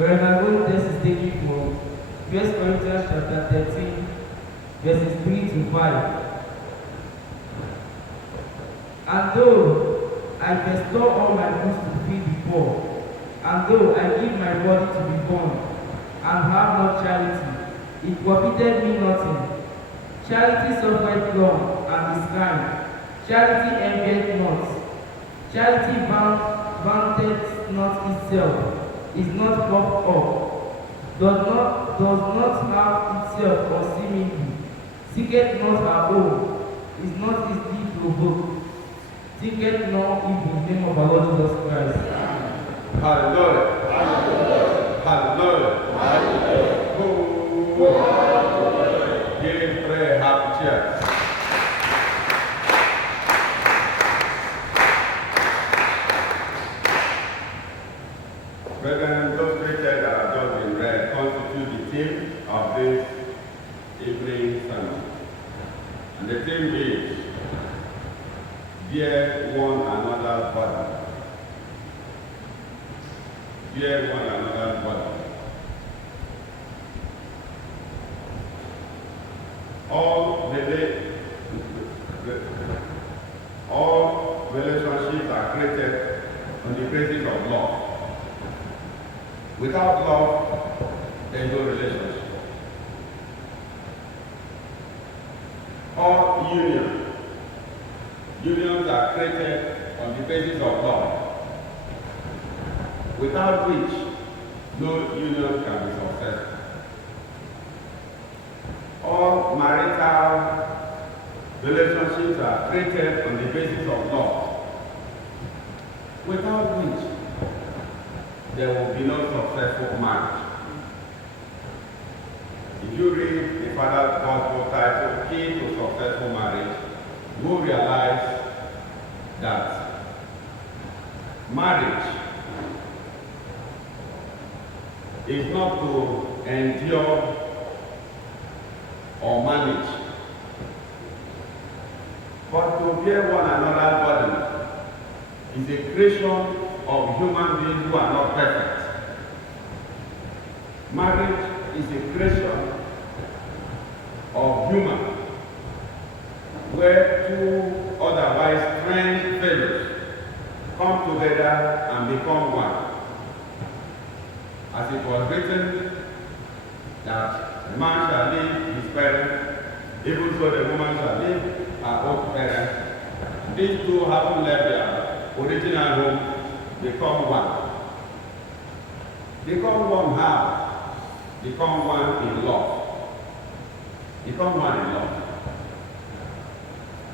But my own text is taken from 1 Corinthians chapter 13, verses 3 to 5. And though I bestow all my goods to feed the poor, and though I give my body to be burned, and have not charity, it profited me nothing. Charity suffereth long and is kind. Charity envieth not. Charity vaunteth not itself, is not puffed up, does not have itself unseemingly, seeketh not her own, is not easily provoked, thinketh not evil in the name of our Lord Jesus Christ. Hallelujah. Hallelujah. Hallelujah. Give prayer, happy church. Brethren, those scriptures that have just been read constitute the theme of this evening sermon. And the theme is, bear one another's burden. Bear one another's burden. All relationships are created on the basis of love. Without love, there is no relationship. All unions are created on the basis of love, without which no union can be successful. All marital relationships are created on the basis of love, without which there will be no successful marriage. If you read the Father's Gospel titled Key to Successful Marriage, you will realize that marriage is not to endure or manage, but to bear one another's burden. Is a creation of human beings who are not perfect. Marriage is a creation of human, where two otherwise strange fellows come together and become one. As it was written that the man shall leave his parents, even so the woman shall leave her own parents. These two haven't left their original home, become one. Become one how? Become one in love. Become one in love.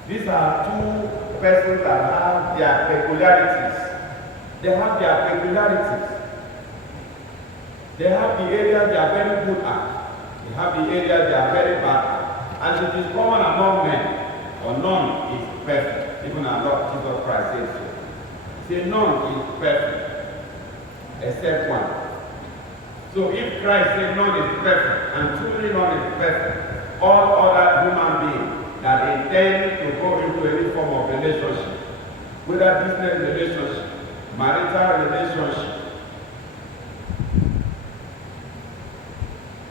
These are two persons that have their peculiarities. They have their peculiarities. They have the area they are very good at. They have the area they are very bad at. And it is common among men, for none is perfect. Even our Lord Jesus Christ says so. Say none is perfect, except one. So if Christ said none is perfect, and truly none is perfect, all other human beings that intend to go into any form of relationship, whether business relationship, marital relationship,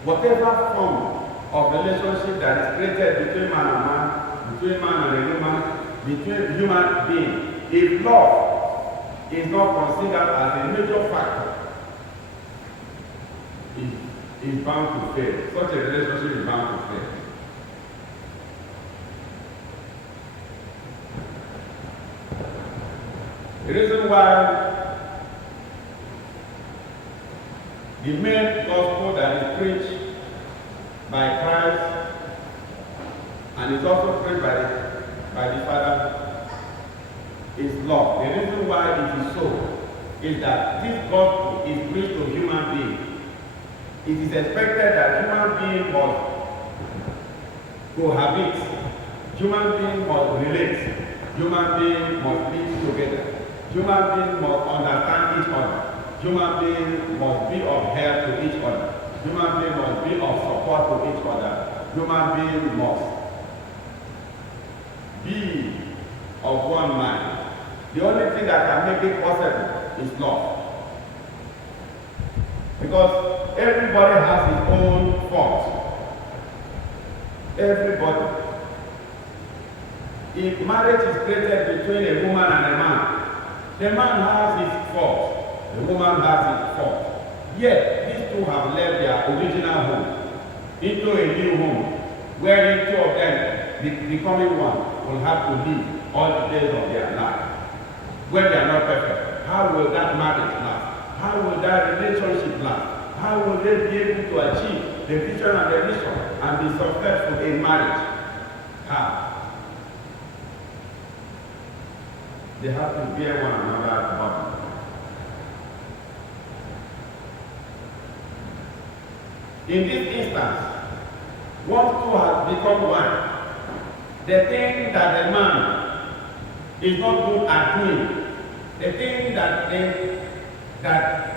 whatever form of relationship that is created between man and man, between man and a human, between human beings, if love is not considered as a major factor, is bound to fail. Such a relationship is bound to fail. The reason why the main gospel that is preached by Christ and is also preached by the Father is love. The reason why it is so is that this gospel is preached to human beings. It is expected that human beings must cohabit, human beings must relate, human beings must live together, human beings must understand each other, human beings must be of help to each other, human beings must be of support to each other, human beings must be of one mind. The only thing that can make it possible is love. Because everybody has his own fault. Everybody. If marriage is created between a woman and a man, the man has his fault, the woman has his fault. Yet, these two have left their original home into a new home, where the two of them, becoming one, will have to live all the days of their life. When they are not perfect, how will that marriage last? How will that relationship last? How will they be able to achieve the vision and the mission and be successful in marriage? How? They have to bear one another burden. In this instance, once two have become one, the thing that the man is not good at doing, the thing that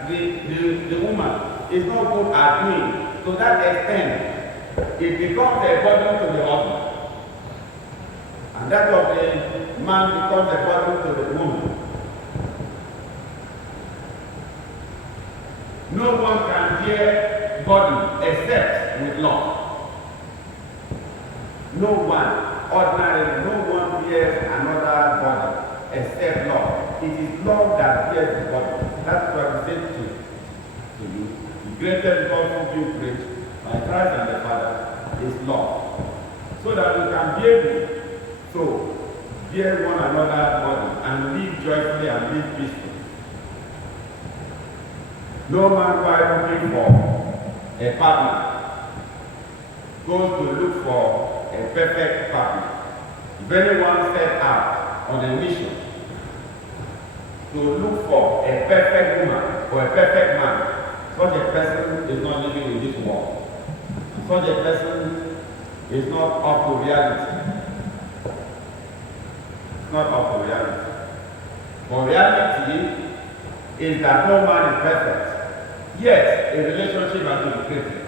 the woman is not good at doing, to that extent, it becomes a burden to the husband. And that of the man becomes a burden to the woman. No one can bear burden except with love. No one, ordinarily, no one bears another burden except love. It is love that bears the burden. That's what I said to you. The greatest God who you preach by Christ and the Father is love. So that we can be able to bear one another burden and live joyfully and live peacefully. No man while looking for a partner goes to look for a perfect partner. If anyone set out on a mission to look for a perfect woman or a perfect man, such a person is not living in this world. Such a person is not up to reality. It's not up to reality. But reality is that no man is perfect. Yet, a relationship has to be created.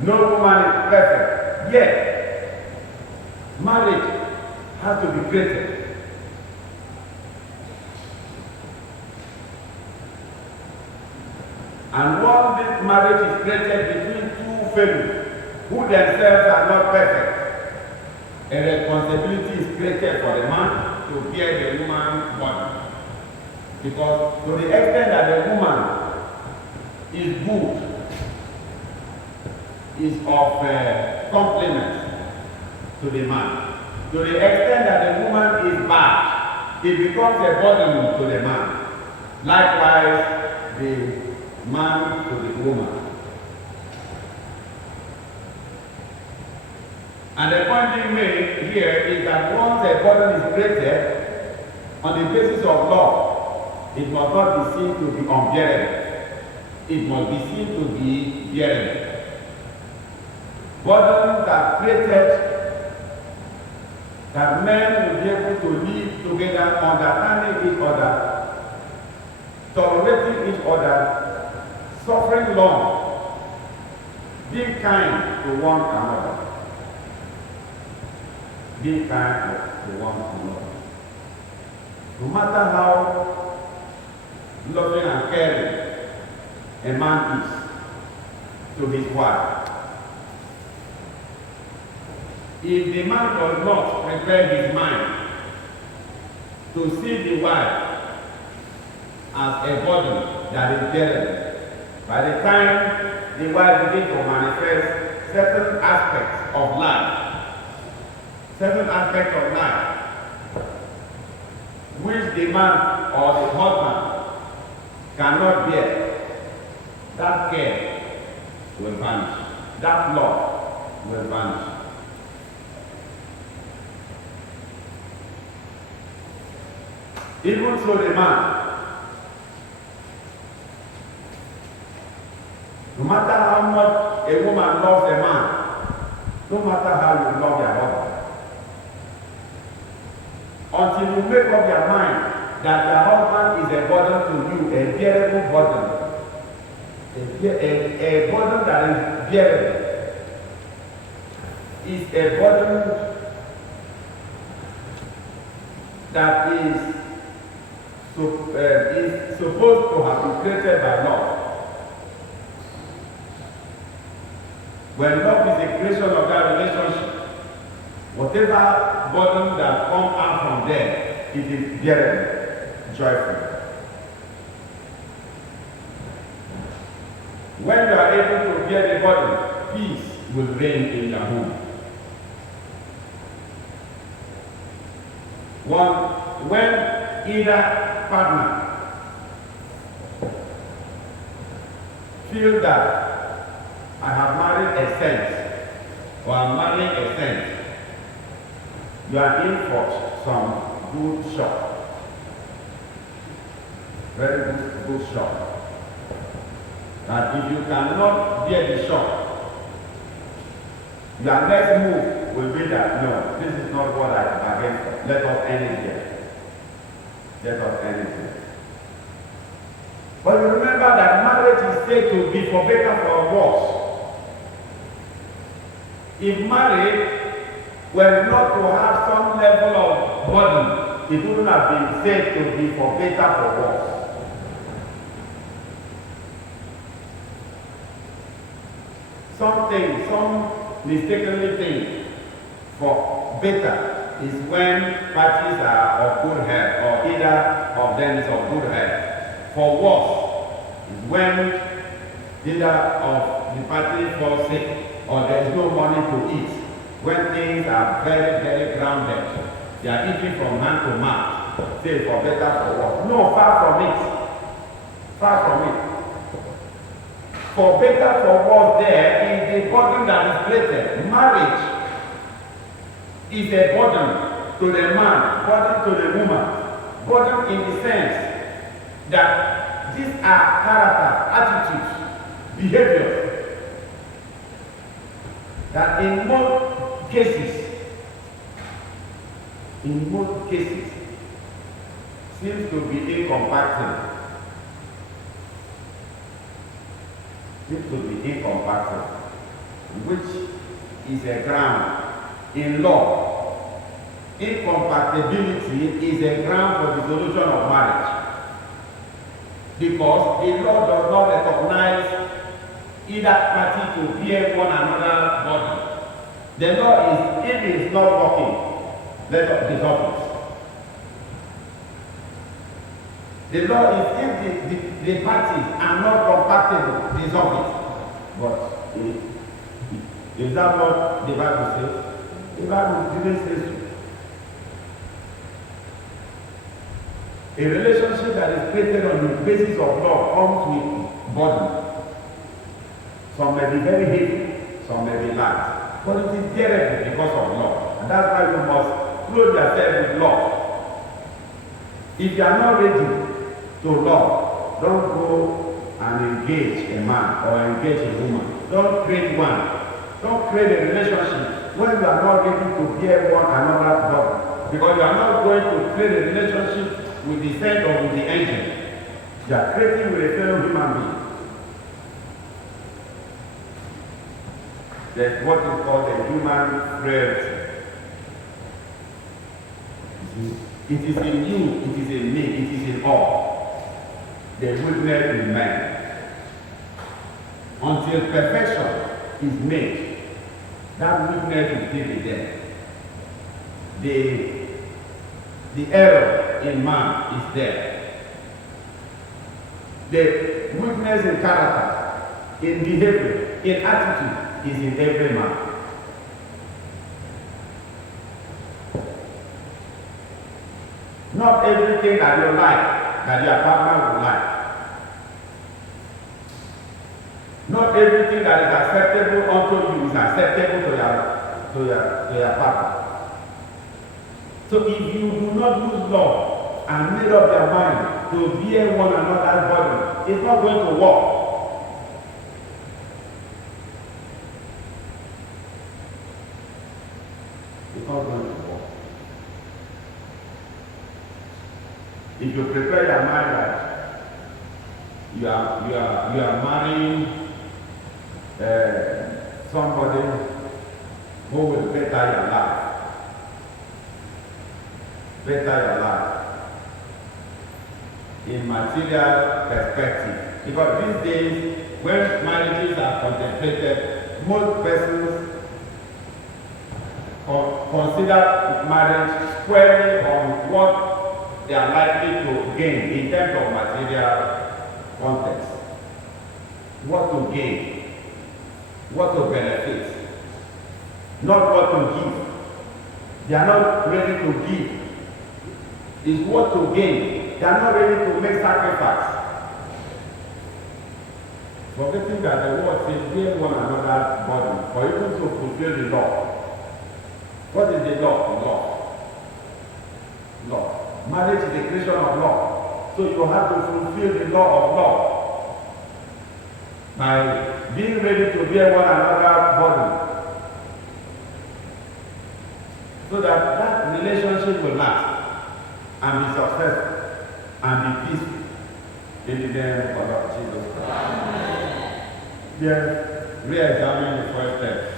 No woman is perfect. Yet, marriage has to be created. And once this marriage is created between two fellows who themselves are not perfect, a responsibility is created for the man to bear the woman's burden. Because to the extent that the woman is good, is of complement to the man. To the extent that the woman is bad, it becomes a burden to the man. Likewise, the man to the woman. And the point being made here is that once a burden is created on the basis of love, it must not be seen to be unbearable. It must be seen to be bearable. Burdens are created that men will be able to live together, understanding each other, tolerating each other, suffering long, being kind to one another. Being kind to one another. No matter how loving and caring a man is to his wife, if the man does not prepare his mind to see the wife as a body that is bearable, by the time the wife begins to manifest certain aspects of life, which the man or the husband cannot bear, that care will vanish, that love will vanish. Even so, the man, no matter how much a woman loves a man, no matter how you love your husband, until you make up your mind that your husband is a burden to you, a bearable burden, a burden that is bearable, is a burden that is supposed to have been created by love. When love is a creation of that relationship, whatever burden that comes out from there, it is bearable, joyful. When you are able to bear the burden, peace will reign in your home. When either partner feel that I have married a saint or I'm marrying a saint, you are in for some good shock. Very good shock. And if you cannot bear the shock, your next move will be that, no, this is not what I bargained for. Let us end it here. Let us end it here. But you remember that marriage is said to be for better or worse. If marriage were not to have some level of burden, it wouldn't have been said to be for better or worse. Some mistakenly think for better is when parties are of good health or either of them is of good health. For worse is when either of the party falls sick or there is no money to eat. When things are very, very grounded, they are eating from hand to mouth, say for better for worse. No, far from it. Far from it. For better for worse, there is the burden that is created. Marriage is a burden to the man, burden to the woman, burden in the sense that these are characters, attitudes, behaviors that in most cases, seems to be incompatible. Which is a ground in law. Incompatibility is a ground for dissolution of marriage because the law does not recognize either party to bear one another burden. The law is, if it is not working, let us dissolve it. The law is if the parties are not compatible, dissolve it. But is that what the Bible says? The Bible didn't say so. A relationship that is created on the basis of love comes with burden. Some may be very heavy, some may be light. But it is bearable because of love. And that's why you must clothe yourself with love. If you are not ready to love, don't go and engage a man or engage a woman. Don't create one. Don't create a relationship when you are not ready to bear one another burden. Because you are not going to create a relationship with the saint or with the angel. You are creating with a fellow human being. That's what is called a human frailty. It is in you, it is in me, it is in all. The weakness in man. Until perfection is made, that weakness will still be there. The error in man is there. The weakness in character, in behavior, in attitude is in every man. Not everything that you like, that your partner will like. Not everything that is acceptable unto you is acceptable to your partner. So if you do not lose love and made up your mind to bear one another's burden, it's not going to work. It's not going to work. If you prepare your mind that you are marrying somebody who will better your life. Better your life in material perspective. Because these days, when marriages are contemplated, most persons consider marriage squarely on what they are likely to gain in terms of material context. What to gain, what to benefit, not what to give. They are not ready to give. It's what to gain. They are not ready to make sacrifice. Forgetting that the word says, bear one another's burden, for even to fulfill the law. What is the law? Law. Law. Marriage is the creation of law. So you have to fulfill the law of law by being ready to bear one another's burden, so that that relationship will last and be successful and be peaceful in the name of our Lord Jesus Christ. Yes, re-examine the first text.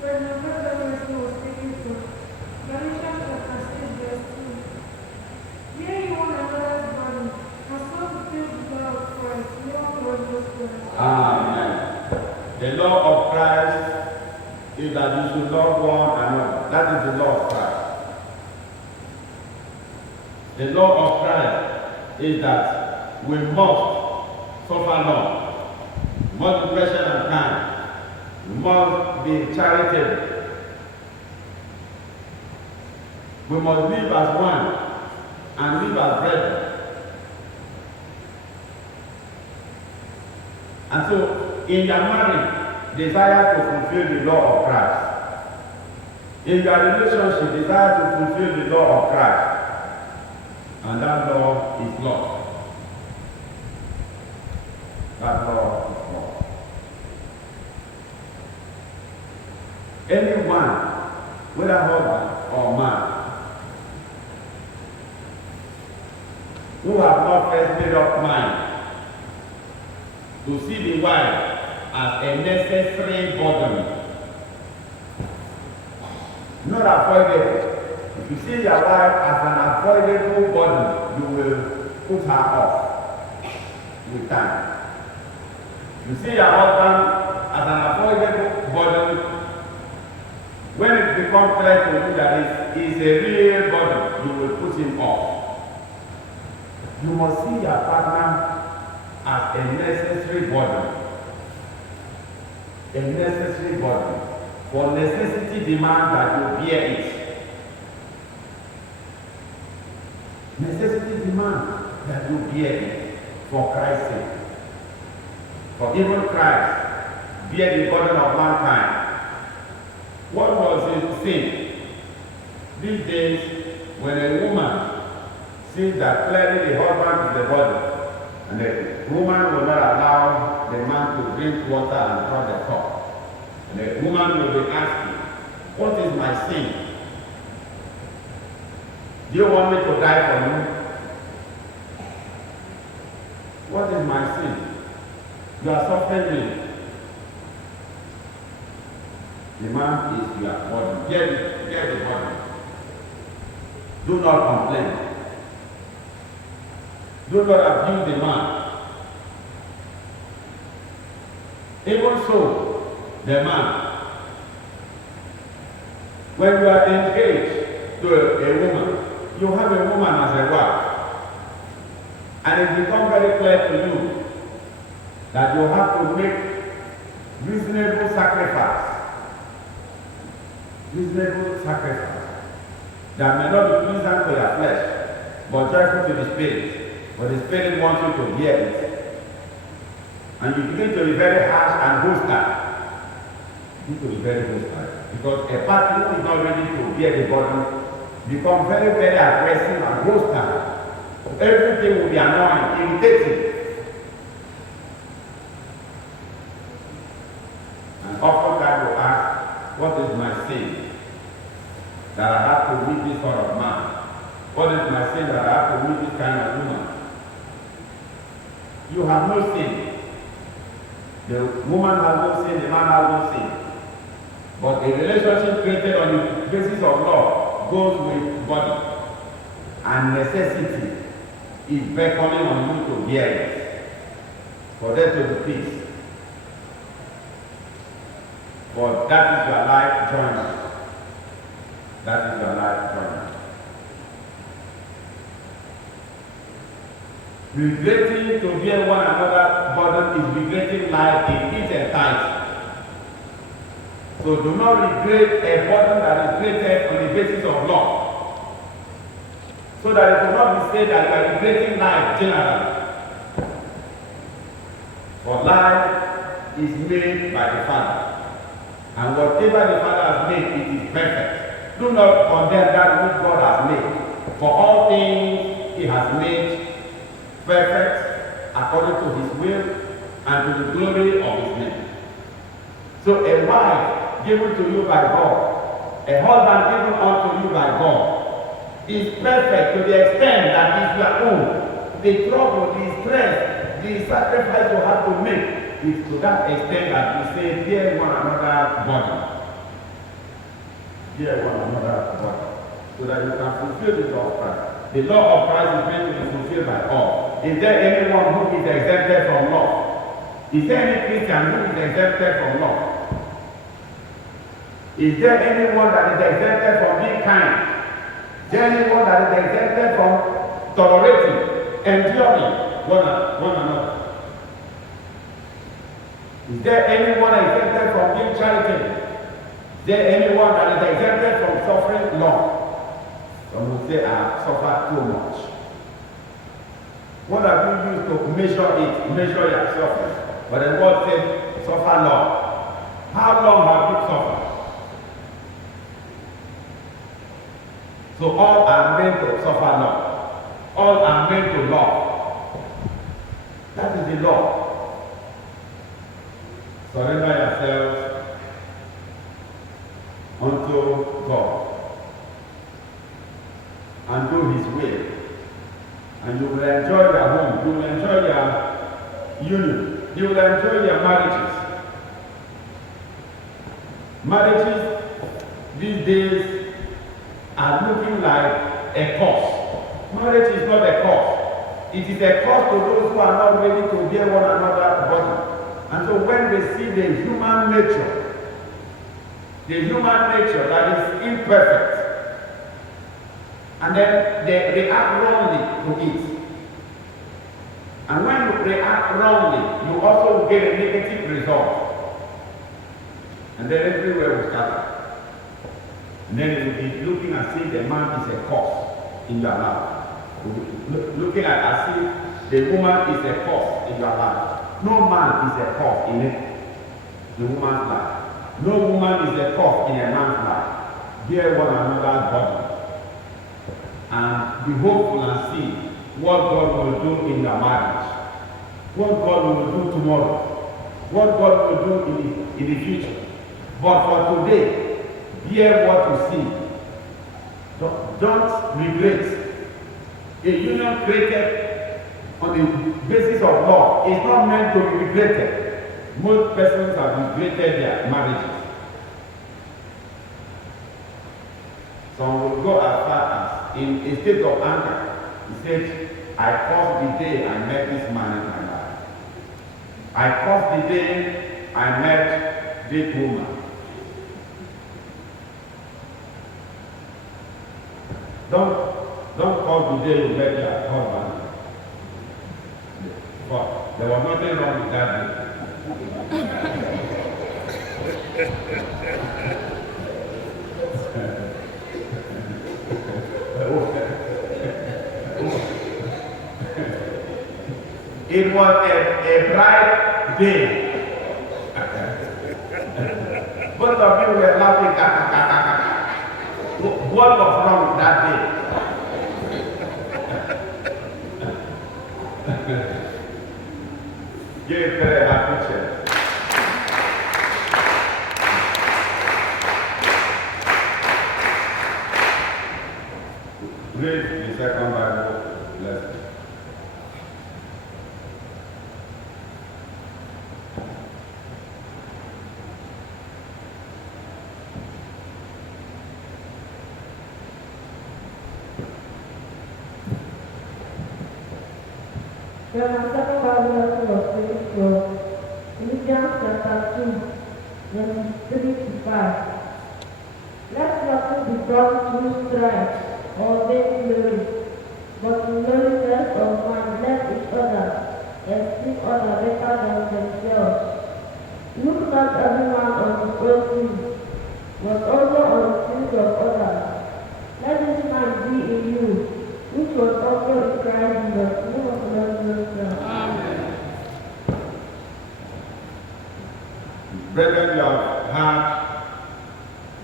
When my brother was taken to Galatians chapter 6 verse 2. Bearing one another's burden, and so fulfill the law of Christ, no Lord Jesus. Amen. The law of Christ is that you should love one another. That is the law of Christ. The law of Christ is that we must suffer long, we must be patient and kind, we must be charitable, we must live as one and live as brethren. And so, in your marriage, desire to fulfill the law of Christ. In your relationship, desire to fulfill the law of Christ. And that law is love. That law is love. Anyone, whether husband or man, who have not first made up mind to see the wife as a necessary burden, not avoidable. If you see your wife as an avoidable burden, you will put her off with time. You see your husband as an avoidable burden, when it becomes clear to you that it's a real burden, you will put him off. You must see your partner as a necessary burden. A necessary burden. For necessity demands that you bear it. Necessity demands that you bear it for Christ's sake. For even Christ bear the burden of mankind. What was his sin? These days, when a woman sees that clearly the husband is the body, and the woman will not allow the man to drink water and draw the cup, and the woman will be asking, what is my sin? Do you want me to die for you? What is my sin? You are suffering me. The man is your body. Get the body. Do not complain. Do not abuse the man. Even so, the man, when you are engaged to a woman, you have a woman as a wife. And it becomes very clear to you that you have to make reasonable sacrifice. Reasonable sacrifice that may not be pleasant to your flesh, but joyful to the spirit. But the spirit wants you to bear it. And you begin to be very harsh and hostile. You begin to be very hostile. Because a party who is not ready to bear the burden become very, very aggressive and hostile. Everything will be annoying, irritating. And often God will ask, what is my sin that I have to meet this sort of man? What is my sin that I have to meet this kind of woman? You have no sin. The woman has no sin, the man has no sin. But a relationship created on the basis of love goes with body and necessity is beckoning on you to hear it. For there to be peace. For that is your life journey. That is your life journey. Regretting to bear one another burden is regretting life in its entirety. So do not regret a burden that is created on the basis of law. So that it will not be said that you are regretting life generally. For life is made by the Father. And whatever the Father has made, it is perfect. Do not condemn that which God has made. For all things he has made perfect according to his will and to the glory of his name. So a wife given to you by God, a husband given unto you by God, is perfect to the extent that if you are own, the trouble, the stress, the sacrifice you have to make is to that extent that we say, bear one another body. Bear one another body. So that you can fulfill the law of Christ. The law of Christ is meant to be fulfilled by all. Is there anyone who is exempted from law? Is there any Christian who is exempted from law? Is there anyone that is exempted from being kind? Is there anyone that is exempted from tolerating, enduring one another? Is there anyone exempted from being charitable? Is there anyone that is exempted from suffering long? Some will say, I have suffered too much. What have you used to measure it? Measure your suffering. But the word said, suffer long. How long have you suffered? So all are meant to suffer long. All are meant to love. That is the law. Surrender yourselves unto God and do his will. And you will enjoy your home, you will enjoy your union, you will enjoy your marriages. Marriages these days are looking like a curse. Marriage is not a curse. It is a curse to those who are not ready to bear one another body. And so when they see the human nature that is imperfect, and then they react wrongly to it. And when you react wrongly, you also get a negative result. And then everywhere will scatter. And then it will be looking as if the man is a cause in your life. Looking at as if the woman is a cause in your life. No man is a cause in the woman's life. No woman is a cause in a man's life. Bear one another's body. And be hopeful and see what God will do in your marriage. What God will do tomorrow. What God will do in the future. But for today, bear what you see. Don't regret. A union created on the basis of law is not meant to be regretted. Most persons have regretted their marriages. Some will go as far as, in a state of anger, he said, I cursed the day I met this man in my life. I cursed the day I met this woman. Don't curse the day you met your husband. But there was nothing wrong with that day. It was a bright day. Both of you were laughing. What was wrong with that day? Give a happy church. Read the second Bible lesson. Then my second Bible lesson was taken from Philippians chapter 2, verses 3 to 5. Let nothing be done through strife or vainglory, but in lowliness of mind let each other esteem other better than themselves. Look not every man on his own things, but also on the things of others. Let this mind be in you, which was also in Christ Jesus, who was Lord. Amen. Brethren, you have heard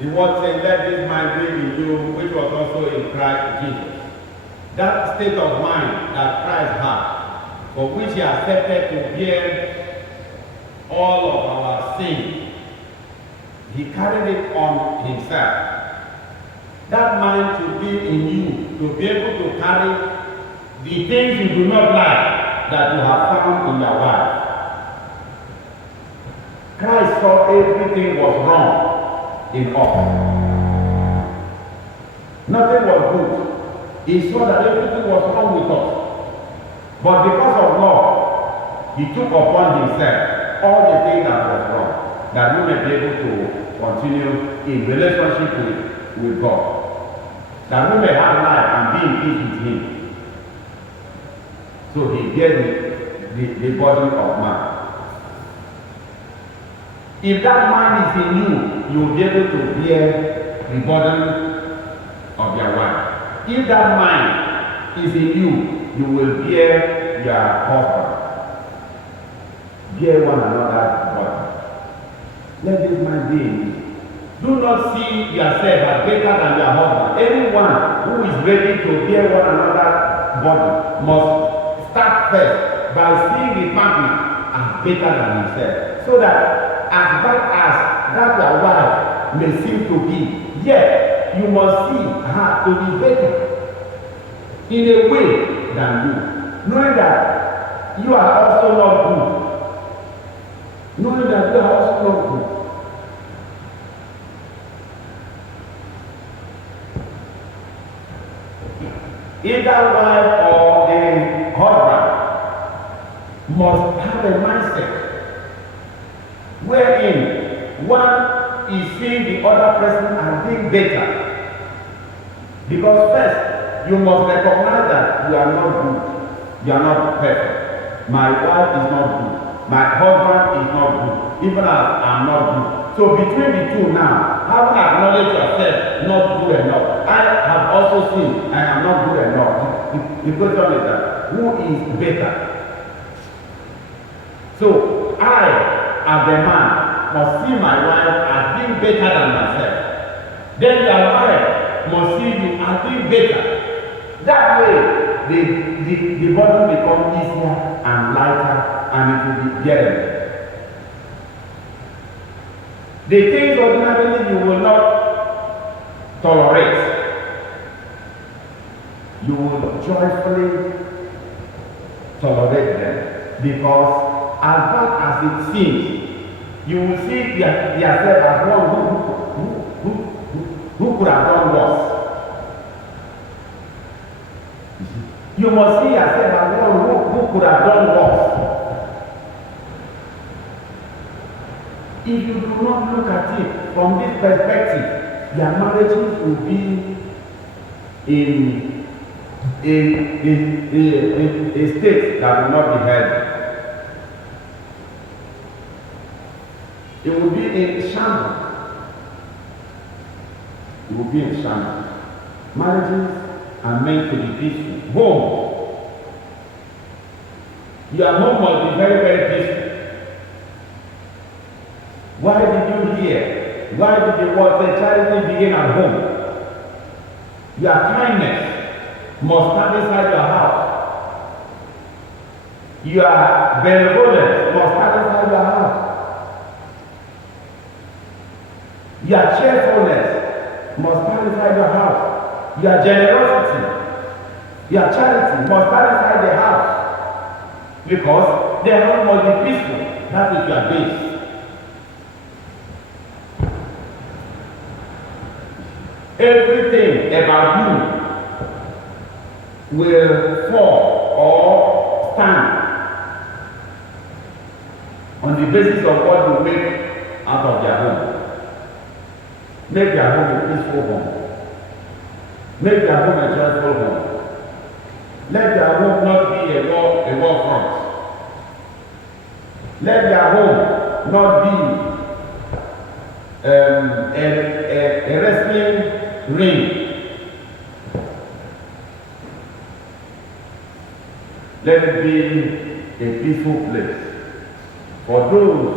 the word saying, let this mind be in you, which was also in Christ Jesus. That state of mind that Christ had, for which he accepted to bear all of our sin, he carried it on himself. That mind should be in you to be able to carry the things you do not like that you have found in your life. Christ saw everything was wrong in us. Nothing was good. He saw that everything was wrong with us. But because of love, he took upon himself all the things that was wrong, that we may be able to continue in relationship with God. That we may have life and be in peace with him. So he gave the body of man. If that mind is in you, you will be able to bear the burden of your wife. If that mind is in you, you will bear your husband. Bear one another's burden. Let this mind be in you. Do not see yourself as better than your husband. Anyone who is ready to bear one another's burden must start first by seeing the partner as better than himself. So that as bad as that your wife may seem to be, yet you must see her to be better in a way than you. Knowing that you are also not good. Knowing that you are also not good. Either wife or the husband must have a mindset wherein one is seeing the other person as being better. Because first, you must recognize that you are not good. You are not perfect. My wife is not good. My husband is not good. Even I am not good. So between the two now, having acknowledged yourself not good enough, I have also seen I am not good enough. The question is that who is better? So I, as a man, must see my wife as being better than myself. Then your wife must see you as being better. That way, the burden becomes easier and lighter, and it will be bearable. The things ordinarily you will not tolerate, you will joyfully tolerate them, because as bad as it seems, you will see yourself as one who could have done worse. You must see yourself as one who could have done worse. If you do not look at it from this perspective, your marriages will be in a state that will not be healthy. It will be in shambles. It will be in shambles. Marriages are meant to be peaceful. Home. Your home must be very, very peaceful. Why did you hear? Why did the word say charity begin at home? Your kindness must satisfy your house. Your benevolence must satisfy your house. Your cheerfulness must satisfy your house. Your generosity, your charity must satisfy the house. Because the house must be peaceful. That is your base. Everything about you will fall or stand the basis of what you make out of their home. Make their home a peaceful home. Make their home a joyful home. Let their home not be a war front. Let their home not be a wrestling ring. Let it be a peaceful place for those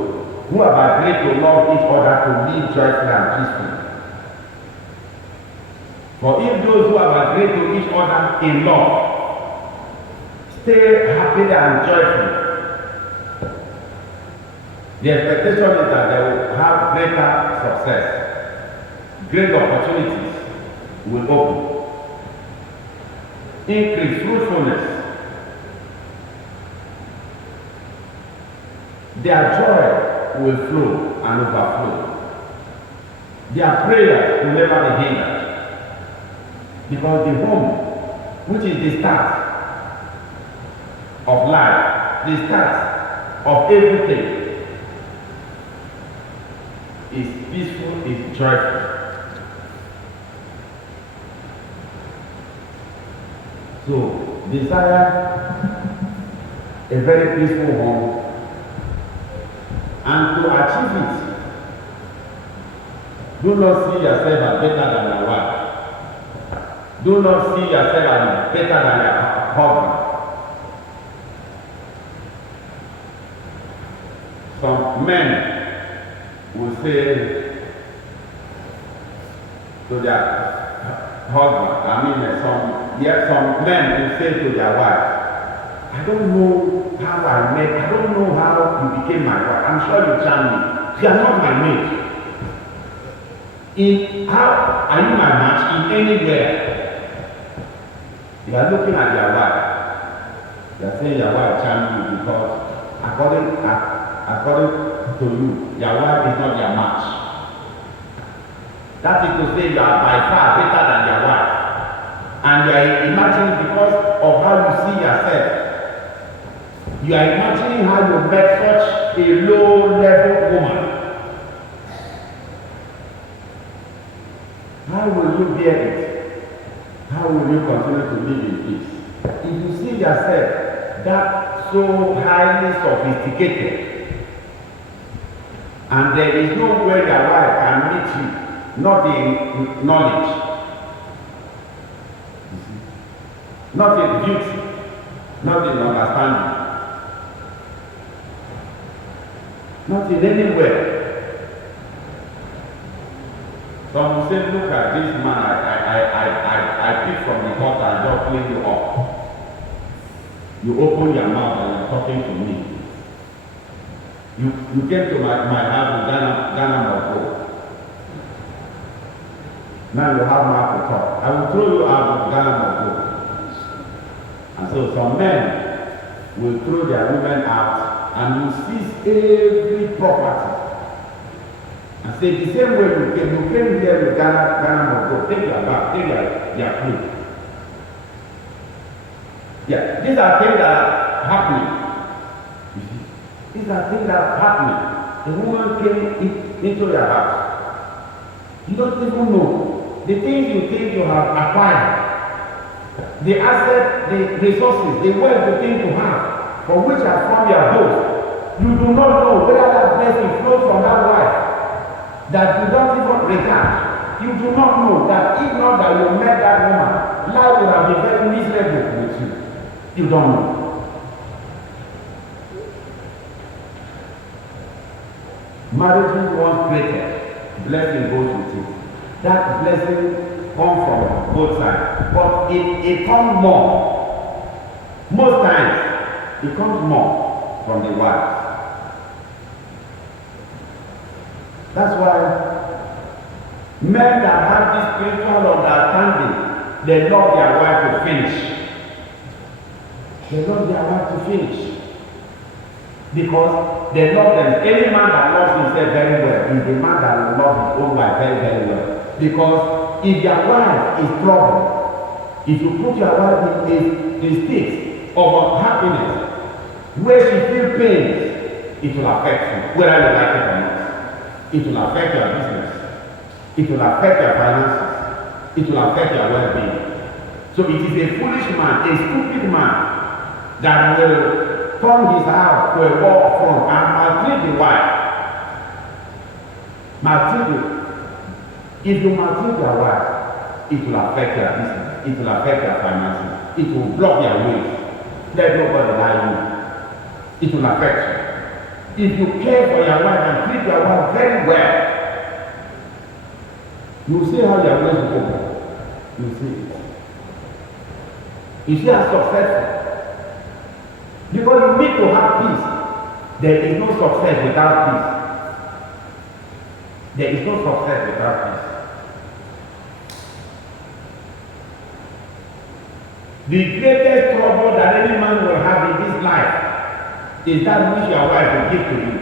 who have agreed to love each other to live joyfully and peacefully. For if those who have agreed to each other in love stay happy and joyful, the expectation is that they will have greater success. Great opportunities will open. Increase fruitfulness. Their joy will flow and overflow. Their prayers will never be hindered. Because the home, which is the start of life, the start of everything, is peaceful, is joyful. So, desire a very peaceful home, and to achieve it, do not see yourself as better than your wife. Do not see yourself as better than your husband. Some men will say to their husband, some men will say to their wife, I don't know how I don't know how you became my wife. I'm sure you charm me. You are not my mate. How are you my match in anywhere? You are looking at your wife. You are saying your wife charms you because according to you, your wife is not your match. That is to say you are by far better than your wife. And you are imagining because of how you see yourself. You are imagining how you met such a low-level woman. How will you bear it? How will you continue to live in peace? If you see yourself that so highly sophisticated, and there is no way your wife can meet you, not in knowledge, not in beauty, not in understanding, not in any way. Some will say, look at this man, I pick from the gutter and just clean you up. You open your mouth and you're talking to me. You came to my house with Ghana Moko. Now you have mouth to talk. I will throw you out of Ghana Moko. And so some men will throw their women out and will seize every property. And say the same way you came here with Ghana Moko, take your bag, take your clothes. Yeah, these are things that are happening. You see, these are things that are happening. The woman came into your house. You don't even know. The things you think you have acquired, the assets, the resources, the wealth you think you have, for which has formed your boast, you do not know whether that blessing flows from that wife that you don't even regard. You do not know that if not that you met that woman, life would have been very miserable with you. You don't know. Marriage is once created, blessing goes with it. That blessing comes from both sides, but it comes more. Most times, it comes more from the wife. That's why men that have this spiritual understanding, they love their wife to finish. They love their wife to finish. Because they love them. Any man that loves himself very well is the man that will love his own wife very, very well. Because if your wife is trouble, if you put your wife in a state of unhappiness, where she feels pain, it will affect you, whether you like it or not. It will affect your business. It will affect your finances. It will affect your well-being. So it is a foolish man, a stupid man, that will turn his house to a war front and maltreat the wife. Maltreat it. If you maltreat your wife, it will affect your business. It will affect your finances. It will block your ways. Let nobody lie you. It will affect you. If you care for your wife and treat your wife very well, you will see how your ways will go. You will see it. You see how successful. Because you need to have peace. There is no success without peace. There is no success without peace. The greatest trouble that any man will have in this life is that which your wife will give to you.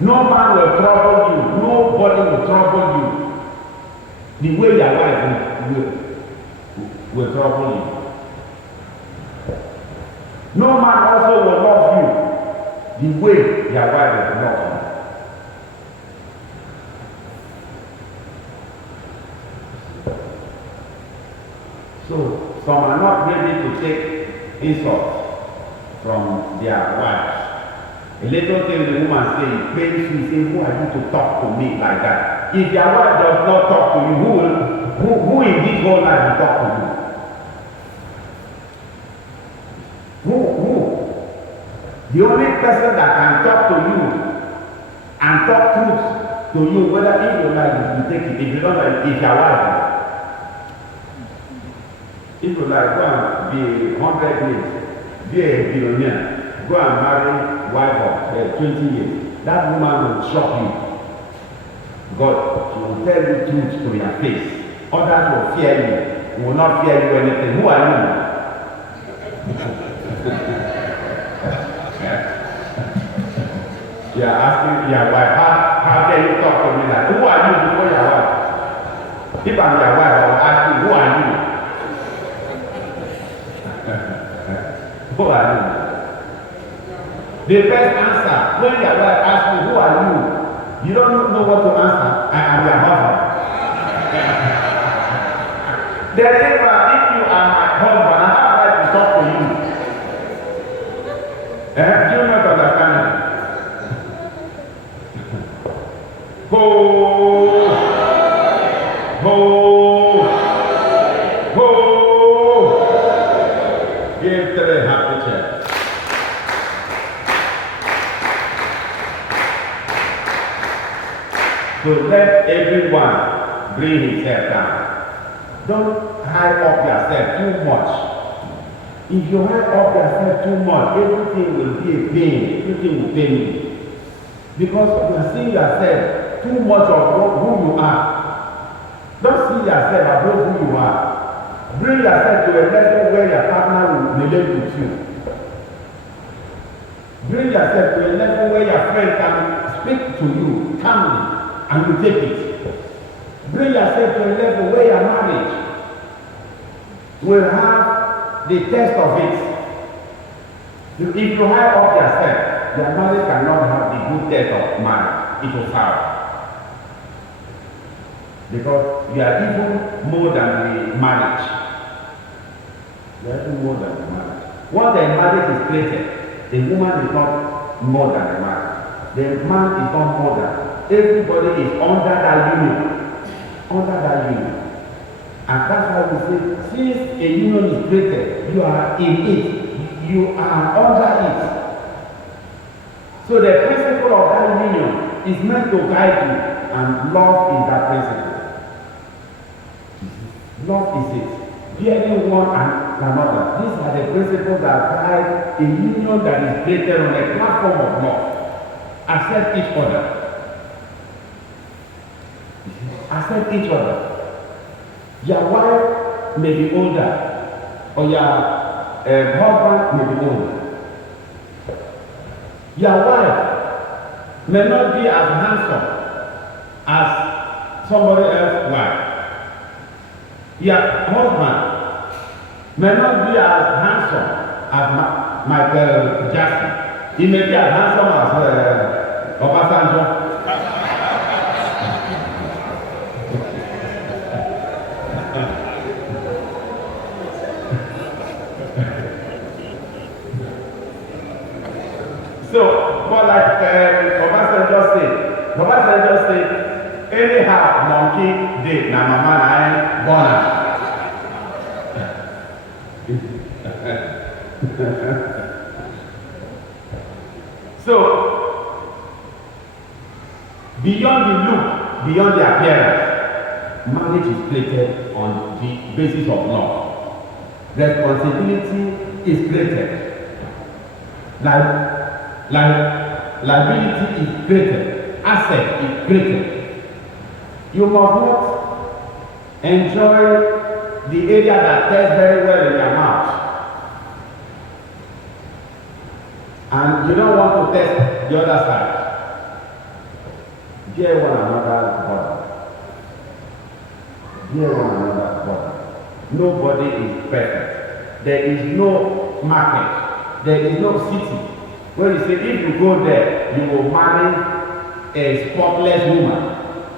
No man will trouble you. Nobody will trouble you the way your wife will trouble you. No man also will love you the way your wife will love you. So some are not ready to take insults from their wives. A little thing the woman say, pains you, say, who are you to talk to me like that? If your wife does not talk to you, who in this whole life will talk to you? Who? The only person that can talk to you and talk truth to you, whether if you like it, you take it. If you don't like it, it's your wife. If you like, go and be 100 years, be a billionaire, go and marry wife of 20 years. That woman will shock you. God, she will tell you truth to your face. Others will fear you, will not fear you anything. Who are you? You are asking your wife, how can you talk to me like, who are you before your wife? If I'm your wife, I will ask you, who are you? Who are you? The best answer, when your wife asks you, who are you? You don't know what to answer. I am your husband. Therefore, if you are my husband, I have right to talk to you. Do you not understand? Ho! Ho! Ho! Give to the happy church. So let everyone bring himself down. Don't high up yourself too much. If you high up yourself too much, everything will be a pain. Everything will pain you. Because you are seeing yourself too much of who you are. Don't see yourself above who you are. Bring yourself to a level where your partner will relate with you. Bring yourself to a level where your friend can speak to you calmly. And you take it. Bring yourself to a level where your marriage will have the test of it. If you high up yourself, your marriage cannot have the good test of marriage. It will fail. Because you are even more than the marriage. You are even more than the marriage. Once the marriage is created, the woman is not more than the man. The man is not more than. Everybody is under that union. Under that union. And that's why we say, since a union is created, you are in it. You are under it. So the principle of that union is meant to guide you. And love is that principle. Love is it. Bearing one and another. These are the principles that guide a union that is created on a platform of love. Accept each other. Accept each other. Your wife may be older, or your husband may be older. Your wife may not be as handsome as somebody else's wife. Your husband may not be as handsome as Michael Jackson. He may be as handsome as Obasanjo. So, but like Obasanjo said, anyhow, monkey did, na mama na I born. So, beyond the look, beyond the appearance, marriage is created on the basis of love. Responsibility is created. Liability is created. Asset is created. You must not enjoy the area that tastes very well in your mouth. And you don't want to test the other side. Dear one another body. Dear one another body. Nobody is perfect. There is no market. There is no city where you say if you go there, you will marry a spotless woman.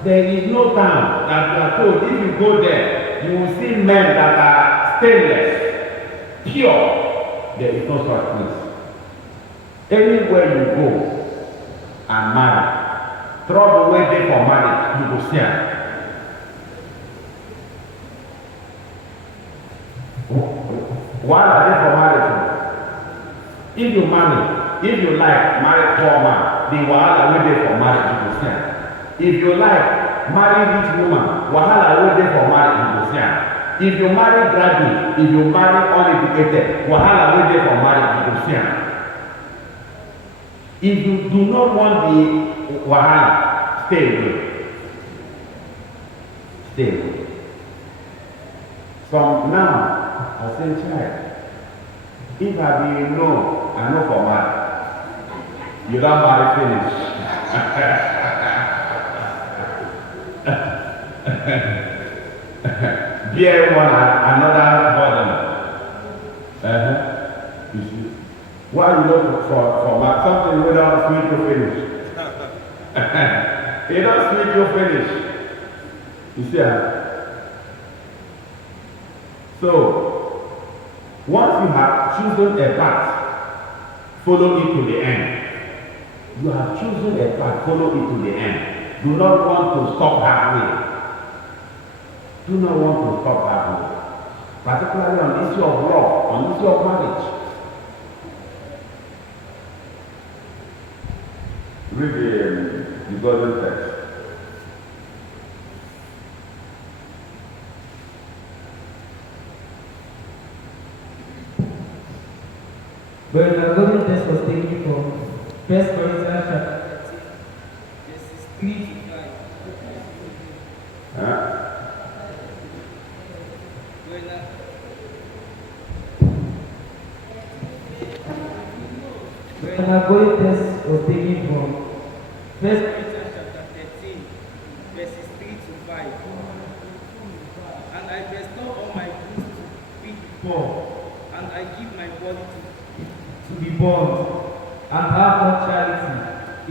There is no town that you are told if you go there, you will see men that are stainless, pure. There is no such place. Anywhere you go and marry, throw away there for marriage, you will see her. Why are they for marriage? If you marry, if you like, marry poor man, the wahala will there for marriage, you will see her. If you like, marry rich woman, wahala will there for marriage, you will see her. If you marry graduate, if you marry uneducated, wahala will there for marriage, you will see her. If you do not want the wahala, stay away. Stay away. From now, I say, child, if I be no, I know for marry. You don't marry finish. Bear one another burden. You see. Why you look for something without sweet to finish? You don't sweet to finish. You see how? So, once you have chosen a path, follow it to the end. You have chosen a path, follow it to the end. Do not want to stop halfway. Do not want to stop halfway. Particularly on the issue of love, on the issue of marriage. Read the golden text. But the golden text was taken from 1 Corinthians chapter 13, verses 3 to 5. When the golden text was taken from 1 Corinthians chapter 13, verses 3 to 5. And I bestow all my goods to feed the poor, and I give my body to be burned, and have not charity,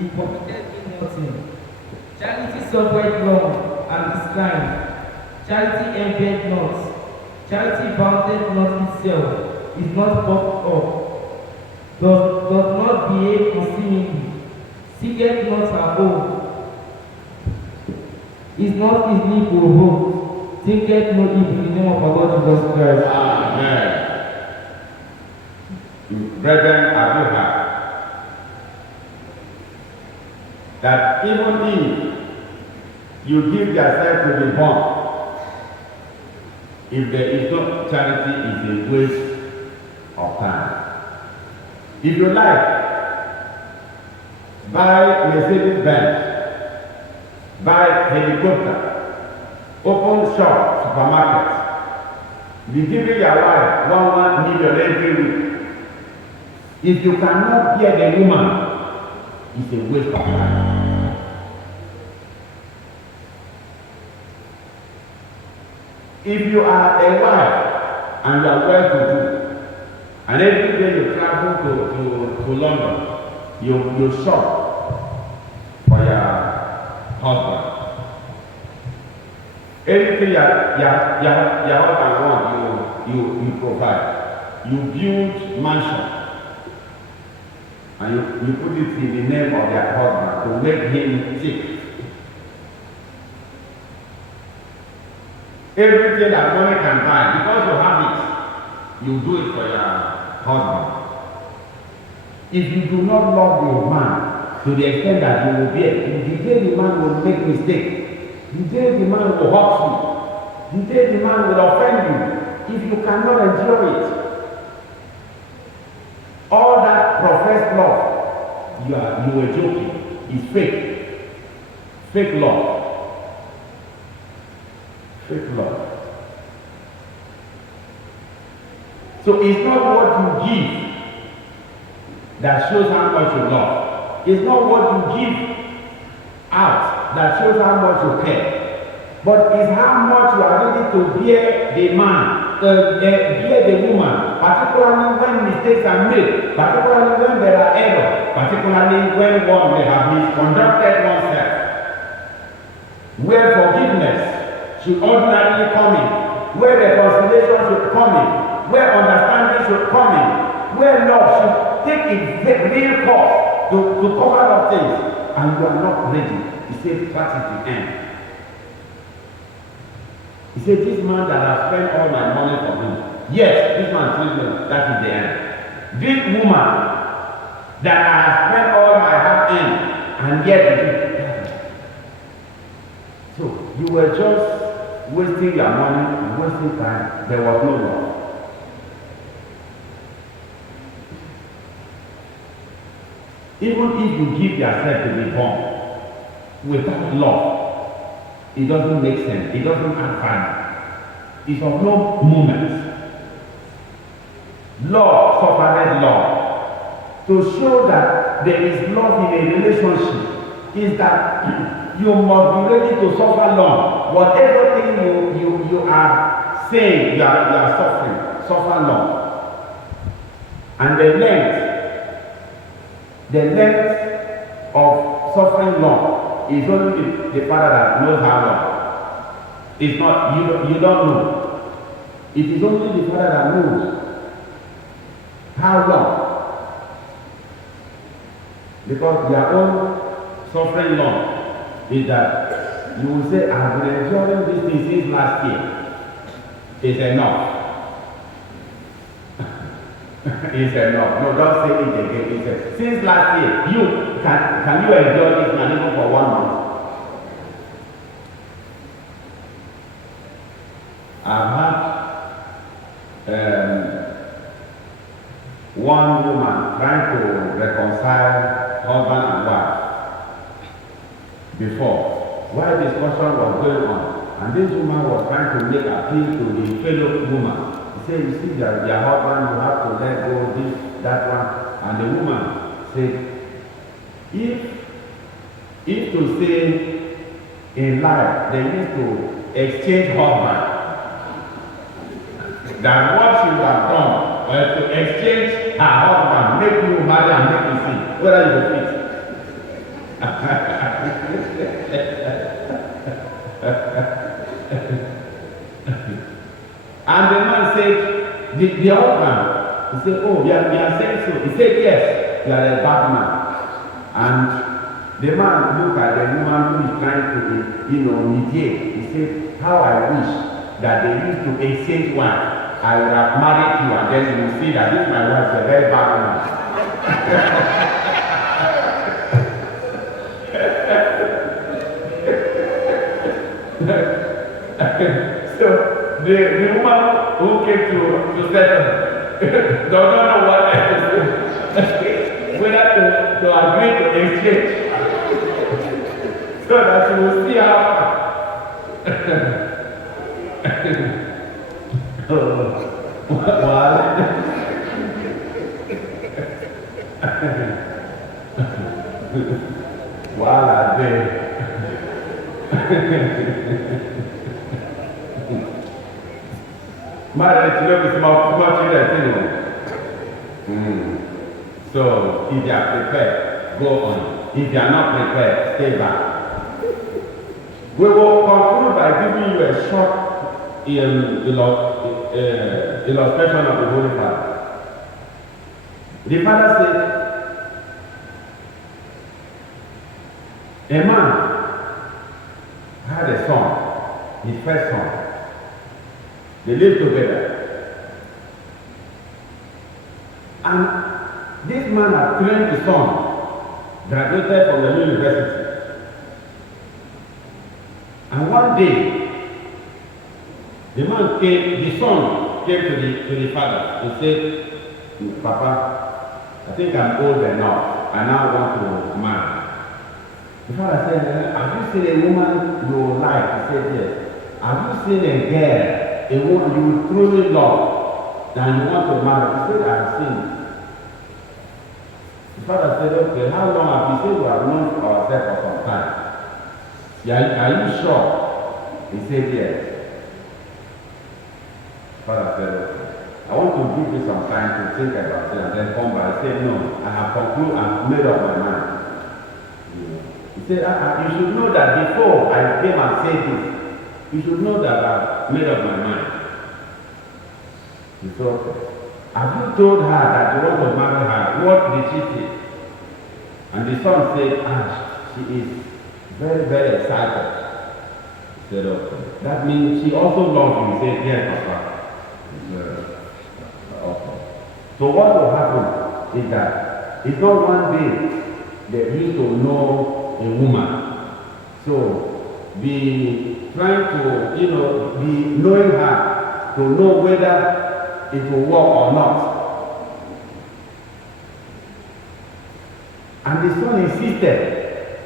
it profited me nothing. Charity suffered long and is kind. Charity envied not. Charity bounded not itself, is not puffed up, does not behave unseemingly, seeketh not her own, is not easily provoked, thinketh no evil. In the name of our Lord Jesus Christ. Amen. Brethren, have you heard that even if you give yourself to be born, if there is no charity, is a waste of time. If you like, buy Mercedes Benz, buy helicopter, open shop, supermarket, be giving your wife 1 million every week. If you cannot bear the woman, it's a waste of time. If you are a wife and you are well to do, and every day you travel to London, you shop for your husband. Anything your husband wants, you provide. You build mansion and you put it in the name of your husband to make him sick. Everything that money can buy, because you have it, you do it for your husband. If you do not love the man to the extent that you will bear, the day the man will make mistake, the day the man will hurt you, the day the man will offend you, if you cannot endure it, all that professed love, you were joking, is fake. Fake love. Fake love. So it's not what you give that shows how much you love. It's not what you give out that shows how much you care. But it's how much you are ready to bear the man, bear the woman, particularly when mistakes are made, particularly when there are errors, particularly when one may have misconducted oneself. Where forgiveness should ordinarily come in, where reconciliation should come in, where understanding should come in, where love should take its real course to cover up things, and you are not ready. He said, that is the end. He said, this man that has spent all my money for me, yes, this man told me that is the end. This woman that I have spent all my heart in, and yet so you were just wasting your money and wasting time. There was no love. Even if you give yourself to be born without love, it doesn't make sense. It doesn't add value. It's of no moment. Love suffered love. To show that there is love in a relationship is that you must be ready to suffer long. Whatever thing you are saying, you are suffering, suffer long. And the length of suffering long is only the Father that knows how long. It's not, you don't know. It is only the Father that knows how long. Because their own suffering long is that you will say, I've been enjoying this thing since last year. It's enough. It's enough. No, don't say it again. It's since last year, you can you enjoy this man even for 1 month? I've had one woman trying to reconcile husband and wife before. While discussion was going on, and this woman was trying to make appeal to the fellow woman. He said, you see that your husband, you have to let go this, that one. And the woman said, if to say in life they need to exchange husband, that what you have done was to exchange her husband, make you marry and make you see whether you will fit. And the man said, the husband, he said, oh, you are saying so. He said, yes, you are a bad man. And the man looked at the woman who is trying to, mediate. He said, how I wish that they used to exchange wives. I would have married you, and then you will see that this my wife is a very bad woman. So the woman who came to settle does not know what else to do, whether to agree to exchange, so that she will see how. While I did. Marriage is much So if you are prepared, go on. If you are not prepared, stay back. We will conclude by giving you a short illustration of the Holy Father. The Father said, a man had a son, his first son. They lived together. And this man had trained his son, graduated from the university. And one day, the son came to the father and said, Papa, I think I'm old enough. I now want to marry. The father said, have you seen a woman you like? He said, yes. Have you seen a girl, a woman you truly love, that you want to marry? He said, I have seen. The father said, okay, how long have you said we have known ourselves for some time? Yeah, are you sure? He said, yes. The father said, okay. I want to give you some time to think about it and then come back. He said, no, I have concluded, I've made up my mind. He said, you should know that before I came and said this, you should know that I've made up my mind. He said, okay. Have you told her that you want to marry her? What did she say? And the son said, she is very, very excited. He said, okay. That means she also loves you. He said, yes, Papa. He said, okay. So what will happen is that it's not one day they used to know a woman. So be trying to, be knowing her to know whether it will work or not. And the son insisted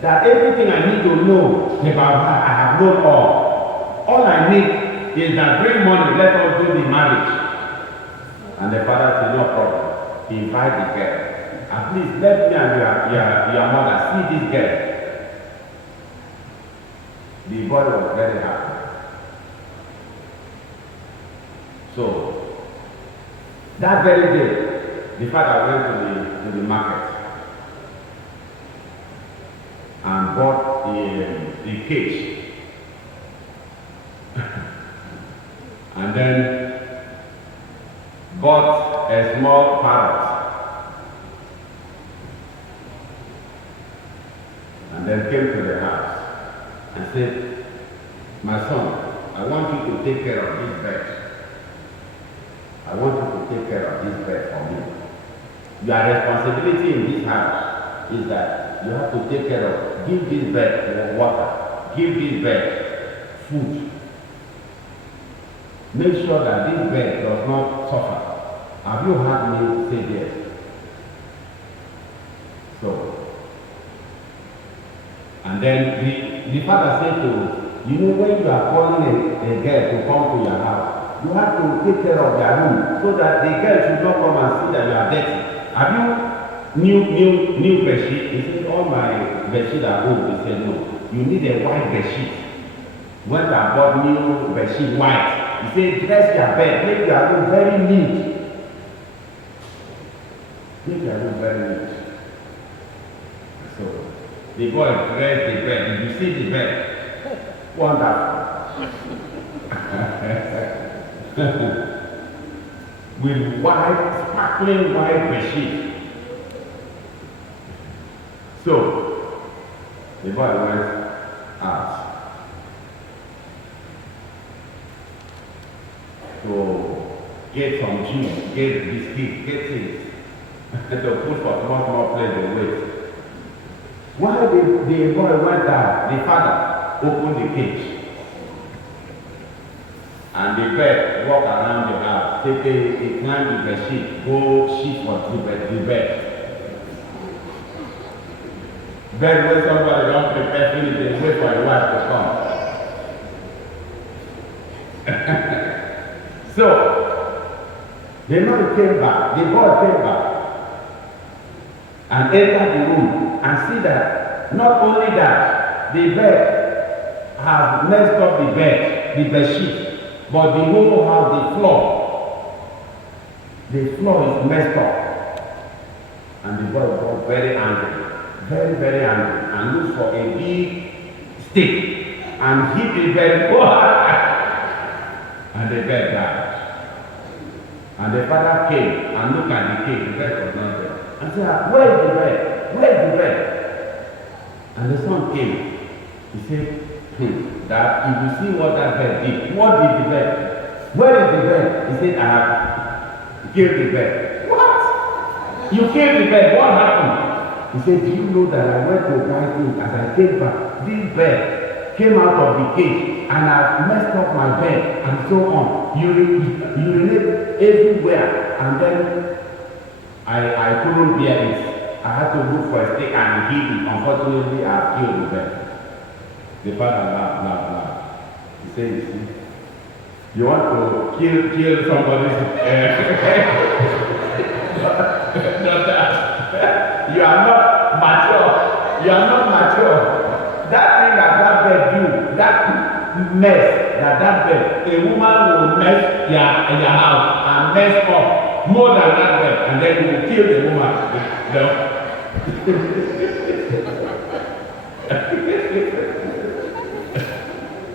that everything I need to know about her, I have known all. All I need is that bring money, let us do the marriage. And the father said, no problem. He invited the girl. At least let me and your mother see this girl. The boy was very happy. So, that very day, the father went to the market and bought a cage. And then bought a small parrot. And then came to the house and said, my son, I want you to take care of this bird. I want you to take care of this bird for me. Your responsibility in this house is that you have to take care of, give this bird water, give this bird food. Make sure that this bird does not suffer. Have you heard me say yes? So, and then the father said to, when you are calling a girl to come to your house, you have to take care of their room so that the girl should not come and see that you are dirty. Have you new bedsheet? He said, all my bedsheet are old. He said, no, you need a white bedsheet. When I bought new bedsheet white, he said, dress your bed, make your room very neat. Make your room very neat. So, the boy dressed the bed. Did you see the bed? Wonderful. With white, sparkling white bedsheet. So, the boy went out to get some juice, get biscuit, get things, and to put for small place to wait. While the boy went out, the father opened the cage. And the bird walk around the house, take a climb the bedsheet, go sheet for the bed. Bed where somebody don't prepare finish, they wait for the wife to come. So, the man came back, the boy came back, and entered the room and see that not only that, the bed has messed up the bed, the bedsheet. But the whole house, the floor is messed up. And the boy got very angry, very, very angry, and looked for a big stick and hit the bed and the bed died. And the father came and looked at the cage, the bed was not there, and said, "Where is the bed? Where is the bed?" And the son came. He said, "That if you see what that bed did, what did the bed? Where is the bed?" He said, "I have killed the bed." "What? You killed the bed? What happened?" He said, "Do you know that I went to buy things? As I came back, this bed came out of the cage and I messed up my bed and so on. Urinate everywhere, and then I couldn't bear it. I had to look for a stick and hit it. Unfortunately, I killed the bed." The father laughed. He said, "You see, you want to kill somebody's daughter. You are not mature. You are not mature. That thing that bed do, that mess that bed, a woman will mess your house and mess up more than that bed, and then you will kill the woman." No.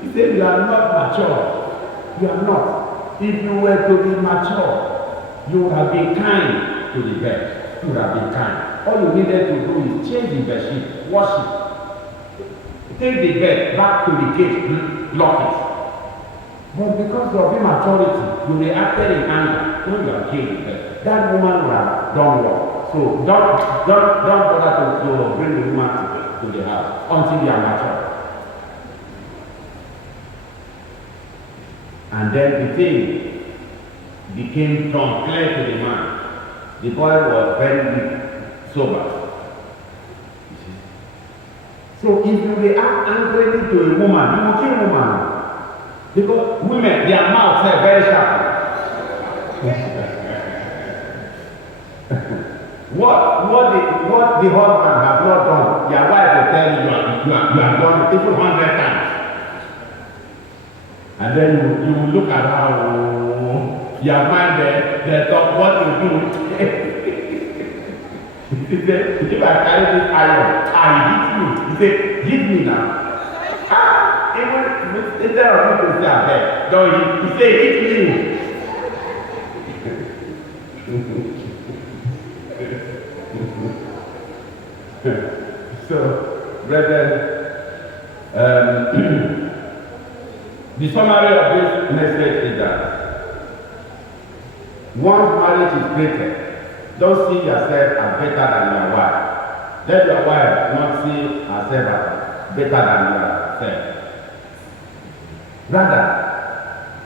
He said, "You are not mature. You are not. If you were to be mature, you would have been kind to the bed. You would have been kind. All you needed to do is change the bedsheet, wash it, take the bed back to the cage, lock it. But because of immaturity, you reacted in anger when you have killed the bed. That woman would have done work. So don't bother to bring the woman to the house until you are mature." And then the thing became clear to the man. The boy was very weak, sober. So if you react angrily to a woman, you will kill a woman. Because women, their mouths are very sharp. What the husband has not done, your wife will tell you you have done it even 100 times. And then you look at how your mind they talk what you do. He said, "If I carry this iron, I hit you." He said, "Hit me now." Even instead of people to say, "Abeg, don't hit," he said, "Hit me." So, brethren, the summary of this message is that once marriage is created, don't see yourself as better than your wife. Let your wife not see herself as better than yourself. Rather,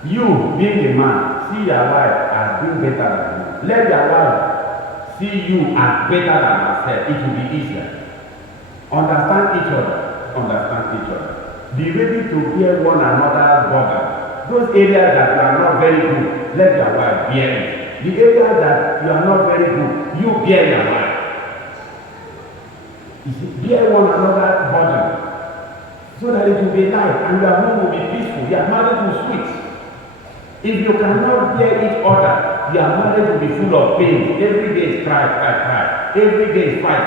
you being a man, see your wife as being better than you. Let your wife see you as better than herself. It will be easier. Understand each other. Be ready to bear one another's burden. Those areas that you are not very good, let your wife bear it. The areas that you are not very good, you bear your wife. You see, bear one another's burden, so that it will be light and your home will be peaceful. Your marriage will sweet. If you cannot bear each other, your marriage will be full of pain. Every day is cry. Every day is fight.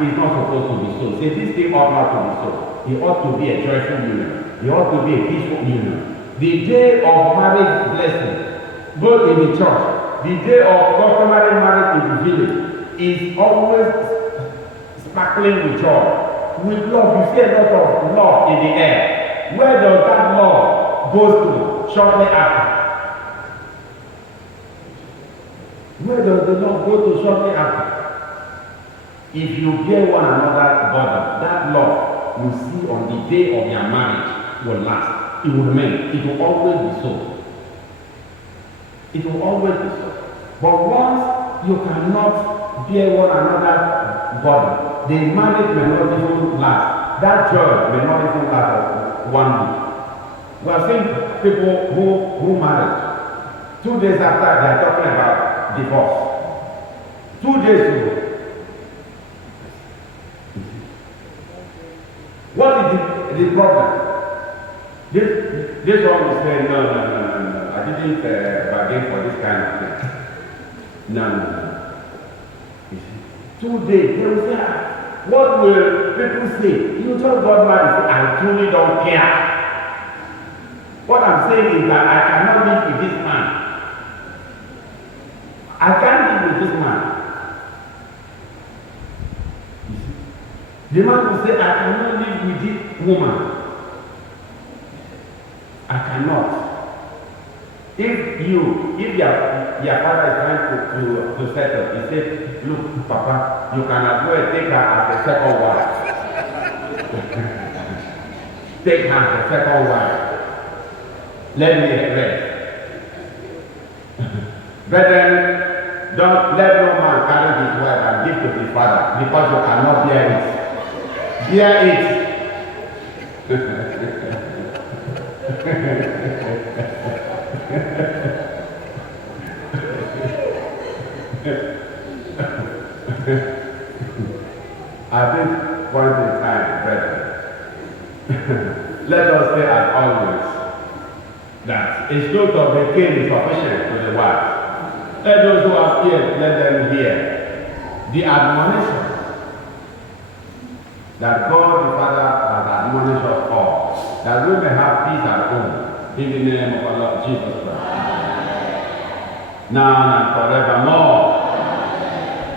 It's not supposed to be so. Say, this thing ought not to be so. It ought to be a joyful union. It ought to be a peaceful union. The day of marriage blessing, both in the church, the day of customary marriage in the village, is always sparkling with joy. With love, you see a lot of love in the air. Where does that love go to shortly after? Where does the love go to shortly after? If you bear one another burden, that love you see on the day of your marriage will last. It will remain. It will always be so. It will always be so. But once you cannot bear one another burden, the marriage may not even last. That joy may not even last 1 week. We have seen people who married. 2 days after, they are talking about divorce. 2 days ago. What is the problem? This one will say, no, I didn't bargain for this kind of thing. No. You see, 2 days, they will say, What will people say? You just got married, say, I truly don't care. What I'm saying is that I cannot live with this man. I can't live with this man. You see? The man will say, I cannot live with this woman. I cannot. If your father is trying to settle, he said, look, Papa, you can as well take her as a second wife. Take her as a second wife. Let me rest. Brethren, don't let no man carry his wife and give to his father because you cannot bear it. Bear it. At this point in time, brethren, let us say as always that a stroke of the cane is sufficient to the wise. Let those who have ears, let them hear the admonition that God the Father has admonished us all, that we may have peace at home in the name of our Lord Jesus Christ. Now and forevermore.